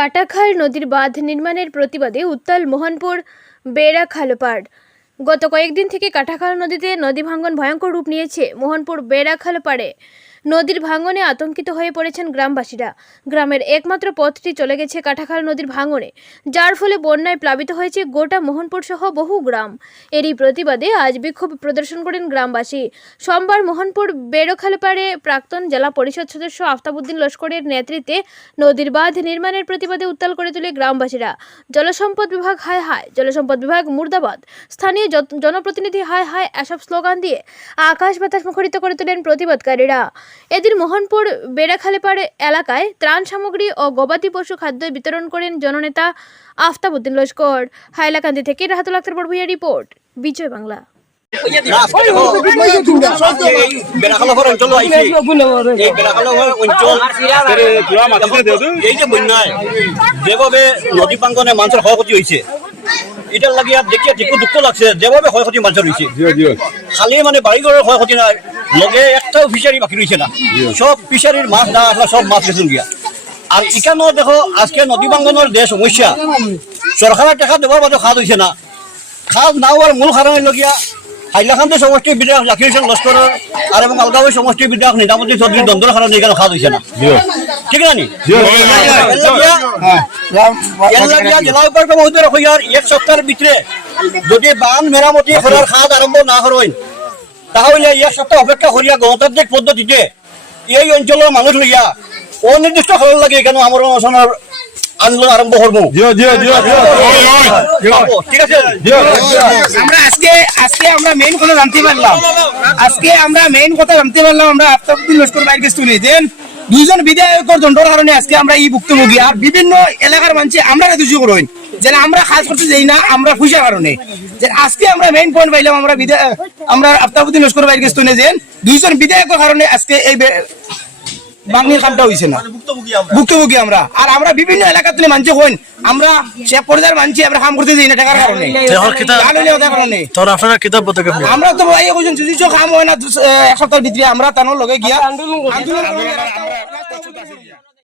কাটাখাল নদীর বাঁধ নির্মাণের প্রতিবাদে উত্তাল মোহনপুর বেড়া খালপাড়। গত কয়েকদিন থেকে কাটাখাল নদীতে নদী ভাঙ্গন ভয়ঙ্কর রূপ নিয়েছে মোহনপুর বেড়া খালপাড়ে। নদীর ভাঙনে আতঙ্কিত হয়ে পড়েছেন গ্রামবাসীরা। গ্রামের একমাত্র পথটি চলে গেছে কাটাখাল নদীর ভাঙনে, যার ফলে বন্যায় প্লাবিত হয়েছে গোটা মোহনপুর সহ বহু গ্রাম। এরই প্রতিবাদে আজ বিক্ষোভ প্রদর্শন করেন গ্রামবাসী। সোমবার মোহনপুর বেড়োখালপাড়ে প্রাক্তন জেলা পরিষদ সদস্য আফতাবুদ্দিন লস্করের নেতৃত্বে নদীর বাঁধ নির্মাণের প্রতিবাদে উত্তাল করে তোলে গ্রামবাসীরা। জলসম্পদ বিভাগ হায় হায়, জলসম্পদ বিভাগ মুর্দাবাদ। স্থানীয় জন- জনপ্রতিনিধি হায় হায় এসব স্লোগান দিয়ে আকাশ বাতাস মুখরিত করে তোলেন প্রতিবাদকারীরা। এদিন মোহনপুর বেড়াখালেপাড় এলাকায় ত্রাণ সামগ্রী ও গবাদি পশু খাদ্য বিতরণ করেন জননেতা আফতাবুদ্দিন লস্কর। হাইলাকান্দি থেকে রাহাতুল আক্তার বড়ভুইয়া রিপোর্ট বিজয় বাংলা। যেভাবে নদী প্রাঙ্গনে মানুষের ক্ষয়ক্ষতি হয়েছে এটার লাগিয়া দেখিয়া ঠিক দুঃখ লাগছে যেভাবে ক্ষয়ক্ষতি মানুষের হয়েছে। খালি মানে বাড়িঘরের ক্ষয়ক্ষতি নাই লগে একটাও ফিশারি বাকি রয়েছে না। সব ফিশারির মাছ না আসলে সব মাছ গেছিল গিয়া। আর এখানেও দেখো আজকে নদী প্রাঙ্গনের যে সমস্যা সরকারের টাকা দেওয়ার বাদে খাদ হয়েছে না। খাদ না হওয়ার মূল কারণ হইল গিয়া হাইলাকান্দি সমষ্টি বিধায়ক জাকির হোসেন লস্করের আর এবং আলগাঁওয়ের সমষ্টি বিধায়ক নিজামুদ্দিন চৌধুরী দ্বন্দ্বের কারণে এখানে খাদ হয়েছে না। ঠিক না লাগিয়া লাগিয়া জেলা উপায়ুক্ত মহোদয় এক সপ্তাহের ভিতরে যদি বান মেরামতি করার খাদ আরম্ভ না করেন তাহলে এক সপ্তাহ অপেক্ষা করিয়া গণতান্ত্রিক পদ্ধতিতে এই অঞ্চলের মানুষ লইয়া অনির্দিষ্ট কারণ লাগে এখানে আমার অনশনের আন্দোলন আরম্ভ করব ঠিক আছে? আমরা আজকে আজকে আমরা মেইন কথা জানতে পারলাম। আজকে আমরা মেইন কথা জানতে পারলাম আমরা আফতাবুদ্দিন লস্কর বাইর কাছে তুলি দেন দুইজন বিধায়কের দণ্ডর কারণে আজকে আমরা এই ভুক্তভোগী আর বিভিন্ন এলাকার মানুষ আমরা দুজো করেন। যেন আমরা কাজ করতে যাই না আমরা পয়সার কারণে। যে আজকে আমরা মেইন পয়েন্ট পাইলাম আমরা বিধায়ক আমরা আফতাবুদ্দিন লস্কর বাইর কাছে তুলে দেন দুইজন বিধায়কের কারণে আজকে এই বাংলির কামটা হয়েছে না। ভুক্তভোগী আমরা। আর আমরা বিভিন্ন এলাকা মানছি হইন আমরা সে পর্যায়ের মানছি আমরা কাম করতে যাই না টাকার কারণে। আমরা তো কইছেন যদি কাম হয় না দুস- এ, এক সপ্তাহের ভিতরে আমরা তানোর লগে গিয়া আন্দোলন করব।